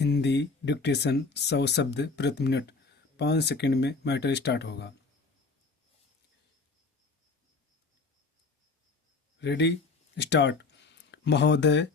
Hindi dictation 100 शब्द प्रति minute 5 second में मैटर स्टार्ट होगा। Ready start. महोदय,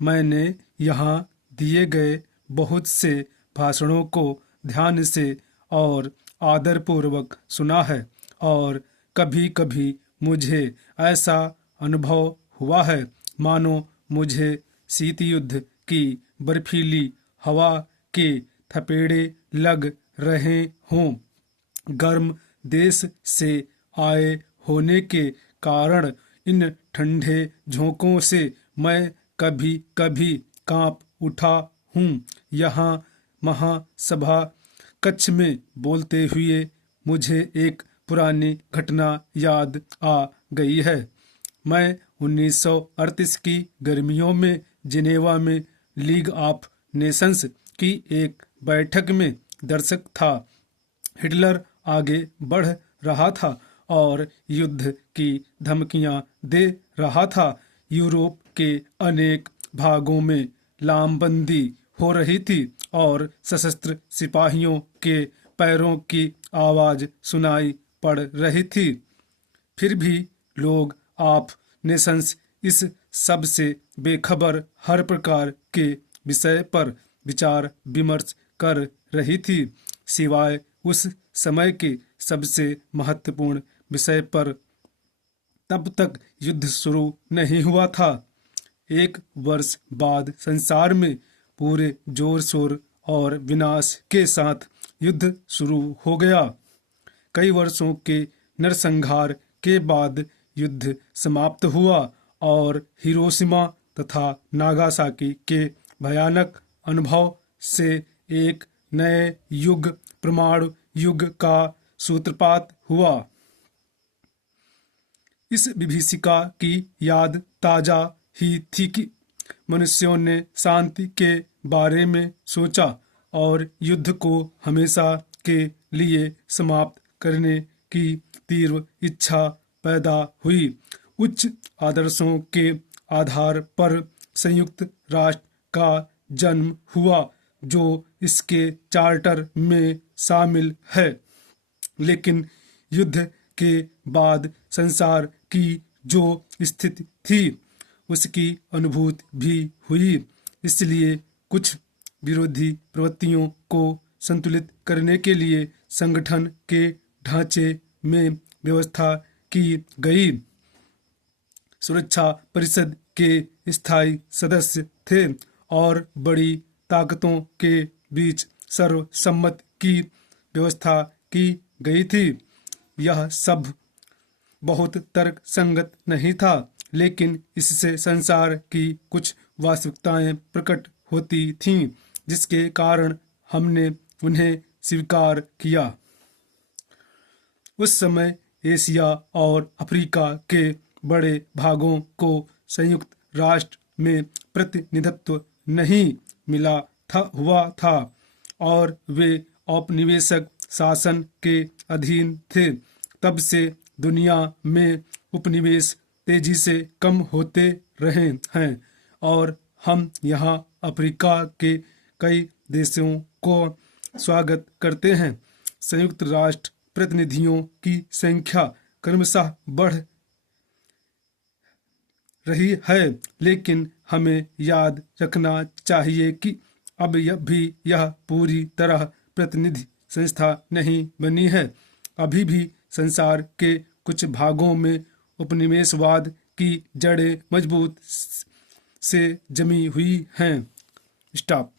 मैंने यहाँ दिए गए बहुत से भाषणों को ध्यान से और आदरपूर्वक सुना है और कभी कभी मुझे ऐसा अनुभव हुआ है मानो मुझे शीत युद्ध की बर्फीली हवा के थपेड़े लग रहे हों। गर्म देश से आए होने के कारण इन ठंडे झोंकों से मैं कभी कभी कांप उठा हूँ। यहाँ महासभा कक्ष में बोलते हुए मुझे एक पुरानी घटना याद आ गई है। मैं 1938 की गर्मियों में जिनेवा में लीग ऑफ नेशंस की एक बैठक में दर्शक था। हिटलर आगे बढ़ रहा था और युद्ध की धमकियां दे रहा था। यूरोप के अनेक भागों में लामबंदी हो रही थी और सशस्त्र सिपाहियों के पैरों की आवाज सुनाई पड़ रही थी। फिर भी लोग ऑफ नेशंस इस सब से बेखबर हर प्रकार के विषय पर विचार विमर्श कर रही थी, सिवाय उस समय के सबसे महत्वपूर्ण विषय पर। तब तक युद्ध शुरू नहीं हुआ था। 1 वर्ष बाद संसार में पूरे जोर शोर और विनाश के साथ युद्ध शुरू हो गया। कई वर्षों के नरसंहार के बाद युद्ध समाप्त हुआ और हिरोशिमा तथा नागासाकी के भयानक अनुभव से एक नए युग, परमाणु युग का सूत्रपात हुआ। इस विभीषिका की याद ताजा ही थी कि मनुष्यों ने शांति के बारे में सोचा और युद्ध को हमेशा के लिए समाप्त करने की तीव्र इच्छा पैदा हुई। उच्च आदर्शों के आधार पर संयुक्त राष्ट्र का जन्म हुआ, जो इसके चार्टर में शामिल है। लेकिन युद्ध के बाद संसार की जो स्थिति थी उसकी अनुभूति भी हुई। इसलिए कुछ विरोधी प्रवृत्तियों को संतुलित करने के लिए संगठन के ढांचे में व्यवस्था की गई। सुरक्षा परिषद के स्थायी सदस्य थे और बड़ी ताकतों के बीच सर्वसम्मति की व्यवस्था की गई थी। यह सब बहुत तर्क संगत नहीं था, लेकिन इससे संसार की कुछ वास्तविकताएं प्रकट होती थीं, जिसके कारण हमने उन्हें स्वीकार किया। उस समय एशिया और अफ्रीका के बड़े भागों को संयुक्त राष्ट्र में प्रतिनिधित्व नहीं मिला हुआ था और वे औपनिवेशिक शासन के अधीन थे। तब से दुनिया में उपनिवेश तेजी से कम होते रहे हैं और हम यहाँ अफ्रीका के कई देशों को स्वागत करते हैं। संयुक्त राष्ट्र प्रतिनिधियों की संख्या क्रमशः बढ़ रही है, लेकिन हमें याद रखना चाहिए कि अब यह पूरी तरह प्रतिनिधि संस्था नहीं बनी है। अभी भी संसार के कुछ भागों में उपनिवेशवाद की जड़ें मजबूत से जमी हुई हैं। स्टॉप।